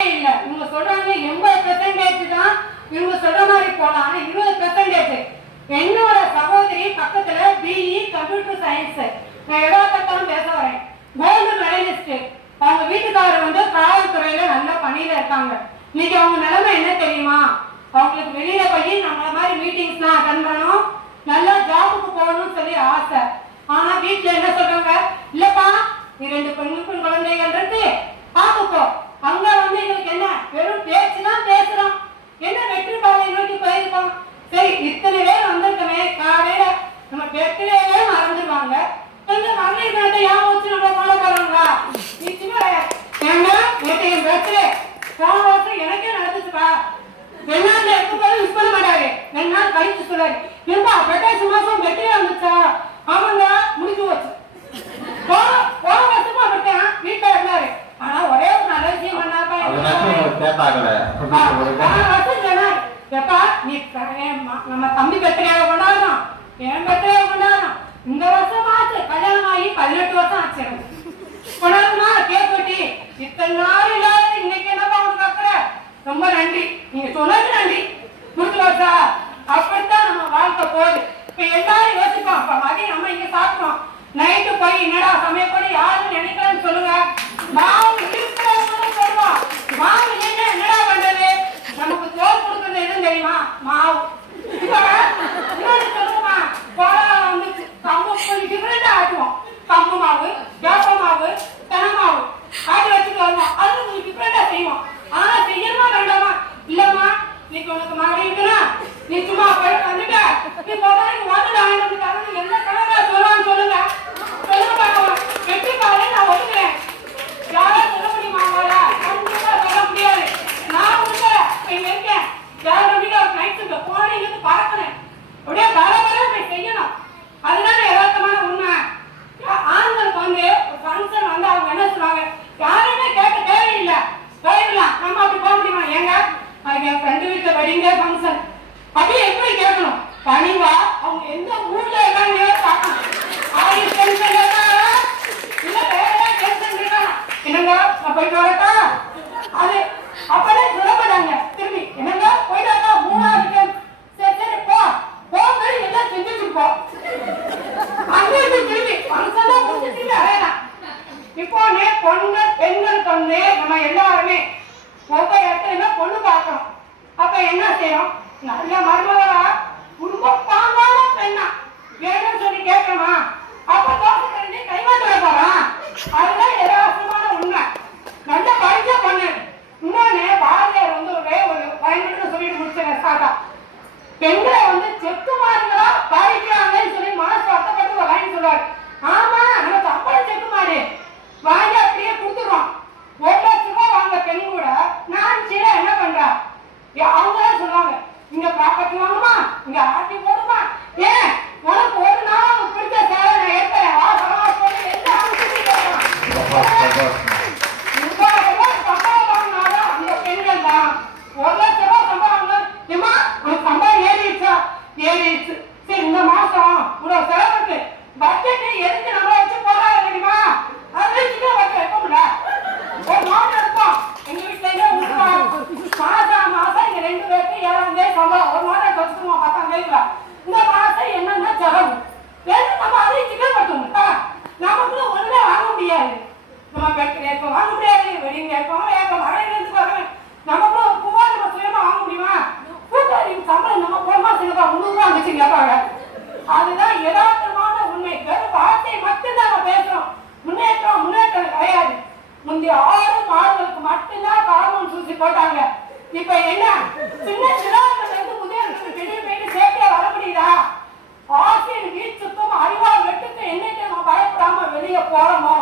இல்ல இவங்க சொல்றாங்க 80% தான் இவங்க சொல்ற மாதிரி போலாம். ஆனா 20% என்னோட சகோதரி பக்கத்துல பிஇ கம்ப்யூட்டர் சயின்ஸ், நான் எதார்த்தம் பேச வரேன், கோல்டு மெடலிஸ்ட். அவங்க வீட்டுக்காரர் வந்து காவல்துறையில நல்ல பணியில இருக்காங்க. இன்னைக்கு அவங்க நிலைமை என்ன தெரியுமா? அவங்களுக்கு வெளியில போய் நம்மள மாதிரி மீட்டிங்ஸ்லாம் அட்டன் பண்ணணும், நல்லா ஜாபுக்கு போகணும்னு சொல்லி ஆசை. ஆனா வீட்டுல என்ன சொல்றாங்க, இல்லப்பா நீ 2 பெண் குழந்தைகள் இருக்கு பாத்துக்கோ. அங்க வந்து எங்களுக்கு என்ன வெறும் பேச்சுதான் பேசுறோம், என்ன வெற்றி பாதையை நோக்கி போயிருக்கோம். சரி இத்தனை பேர் வந்திருக்கமே, காலையில நம்ம வெற்றியே மறந்துடுவாங்க, கொஞ்சம் மகளிர் தினத்தை யாரும் வச்சு நம்ம போல போறாங்களா? நிச்சயமா ஏங்க நேற்று என் பர்த்டே போன வருஷம் எனக்கே நடந்துச்சுப்பா. வெளிநாட்டுல இருக்கும்போது மிஸ் பண்ண மாட்டாரு, 2 நாள் கழிச்சு சொல்றாரு, இருப்பா பெட்டேசு மாசம் வெற்றியே வந்துச்சா? ஆமாங்க முடிஞ்சு போச்சு. போன வருஷமா விட்டேன் வீட்டுல இருந்தாரு. ஆனா ஒரே ஒரு நல்ல விஷயம் பண்ணாப்பா, எப்பா நீ நம்ம தம்பி பர்த்டேவை கொண்டாடணும், என் பர்த்டேவை கொண்டாடணும். இந்த வருஷம் ஆச்சு, கல்யாணம் ஆகி 18 வருஷம் ஆச்சு கொண்டாடணுமா? கேக் வெட்டி இத்தனை நாள் இல்லாத இன்னைக்கு என்னப்பா உனக்கு அக்கறை? ரொம்ப நன்றி, நீங்க சொன்னது நன்றி, முடிச்சு வச்சா. அப்படித்தான் நம்ம வாழ்க்கை போகுது. இப்ப எல்லாரும் யோசிப்போம், இப்ப மதியம் நம்ம இங்க சாப்பிட்டோம், நைட்டு போய் என்னடா சமையப்படி யாரும் நினைக்கலன்னு சொல்லுங்க. மாவு இருக்கிறவங்களும் சொல்லுவோம், மாவு இல்லைன்னா என்னடா பண்றது? நமக்கு தோல் கொடுக்கறது எதுவும் தெரியுமா? மாவு. இன்னொன்னு சொல்லுமா, கோலம் வந்து கம்பு டிஃபரெண்டா ஆட்டுவோம். கம்பு மாவு, வேப்ப மாவு, தெனை மாவு ஆட்டி வச்சுட்டு வருவோம், அது கொஞ்சம் டிஃபரெண்டா செய்வோம். ஆனா செய்யணுமா வேண்டாமா? இல்லம்மா இன்னைக்கு உனக்கு மழை இருக்குன்னா நீ சும்மா போயிட்டு வந்துட்ட, நீ போதாங்க வாங்கல ஆயிரம் என்ன கணக்கா சொல்லுவான்னு சொல்லுங்க, சொல்லுங்க பார்க்கலாம். வெற்றி பாரு நான் ஒதுக்குறேன், யாரும் சொல்ல முடியுமா? கண்டிப்பா சொல்ல முடியாது. நான் உங்க இங்க இருக்கேன், யாரும் ஒரு நைட்டு போன இருந்து பறக்கிறேன், அப்படியே பரபர போய் செய்யணும். அதுதான் யதார்த்தமான உண்மை. ஆண்களுக்கு வந்து ஃபங்க்ஷன் வந்து அவங்க என்ன சொல்லுவாங்க, யாருமே கேட்க தேவையில்லை, போயிடலாம். நம்ம அப்படி போக முடியுமா? ஏங்க என் ஃப்ரெண்டு வீட்டுல வெடிங்க ஃபங்க்ஷன், அப்படியே எப்படி கேட்கணும்? பணிவா அவங்க எந்த ஊர்ல இருக்காங்க பார்க்கணும். ஆயுஷ் டென்ஷன் இருக்காங்க இல்ல வேற ஏதாவது டென்ஷன் இருக்காங்க, என்னங்க நான் போயிட்டு வரட்டா? அது அப்பவே சொல்லப்படாங்க. திரும்பி என்னங்க போயிட்டு வரட்டா? 3வது சரி சரி போ போகும்போது எல்லாம் செஞ்சுட்டு போ. அங்கே திரும்பி ஃபங்க்ஷன் தான் முடிச்சுட்டு அறையலாம். இப்போ பெண்களுக்கு வந்து நம்ம எல்லாருமே ஒவ்வொரு இடத்துலயுமே பொண்ணு பார்க்கணும். அப்ப என்ன செய்யணும்? நல்ல மருமகளா ரொம்ப பாங்கான பெண்ணா வேணும்னு சொல்லி கேட்கணுமா? அப்ப தோசை தெரிஞ்சு கைமாற்ற போறான். அதுதான் யதார்த்தமான உண்மை. நல்ல படிச்ச பொண்ணு. இன்னொன்னு பாரதியார் வந்து ஒரு பயன்படுத்த சொல்லிட்டு முடிச்சாங்க ஸ்டார்டா, பெண்களை வந்து செத்து மாறுங்களா பாதிக்கிறாங்கன்னு சொல்லி மனசு வருத்தப்பட்டு ஒரு லைன் சொல்லுவாரு. ஆமா நம்ம சம்பளம் செத்து மாறு வாங்கி அப்படியே கொடுத்துருவோம். 1 லட்சம் ரூபாய் வாங்க பெண் கூட நான் சீரா என்ன பண்றா? அவங்கதான் சொல்லுவாங்க, இங்க ப்ராப்பர்ட்டி வாங்குமா, இங்க ஆட்டி போடுமா, ஏன் உனக்கு ஒரு நாள் பிடிச்ச சேவை நான் ஏற்கிறேன் சம்பளம் வாங்கினாலும் அந்த பெண்கள் தான் 1 லட்சம் ரூபாய் சம்பளம். ஏமா உனக்கு சம்பளம் ஏறிடுச்சா? ஏறிடுச்சு. சரி இந்த மாசம் உங்களோட செலவுக்கு பட்ஜெட் எதுக்கு நம்ம வச்சு போராட தெரியுமா? அது வச்சுட்டு வைக்க முடியல. ஒரு மாதம் எடுப்போம் எங்க வீட்டுல மாசம் இங்க 2 பேருக்கு 7,000 சம்பளம், ஒரு மாதம் வச்சுக்குவோம் 10,000. இந்த மாசம் என்னென்ன செலவு நம்ம அதை சிக்கப்படுத்த நமக்குள்ள ஒண்ணுமே வாங்க முடியாது. நம்ம ஏற்க வாங்க முடியாது, வெடிங்க ஏற்க மழையிலிருந்து வரவேன். நமக்குள்ள ஒரு பூவா நம்ம சுயமா வாங்க முடியுமா? பூக்காரி சம்பளம் நம்ம போனமா சிலப்பா 300 ரூபா வந்துச்சுங்கப்பாங்க. அதுதான் யதார்த்தமான உண்மை. வெறும் வார்த்தை மட்டும்தான் நம்ம பேசுறோம், முன்னேற்றம் கிடையாது. முந்தைய 6 மாதங்களுக்கு மட்டும்தான் ஹார்மோன் ஊசி போட்டாங்க. இப்ப என்ன சின்ன சிறார்கள் முதியோர்களுக்கு வெளியே போயிட்டு சேஃப்டியா வர முடியுதா? ஆசிரியர் வீச்சுக்கும் அறிவாள் வெட்டுக்கு என்னைக்கு நம்ம பயப்படாம வெளியே போறோமோ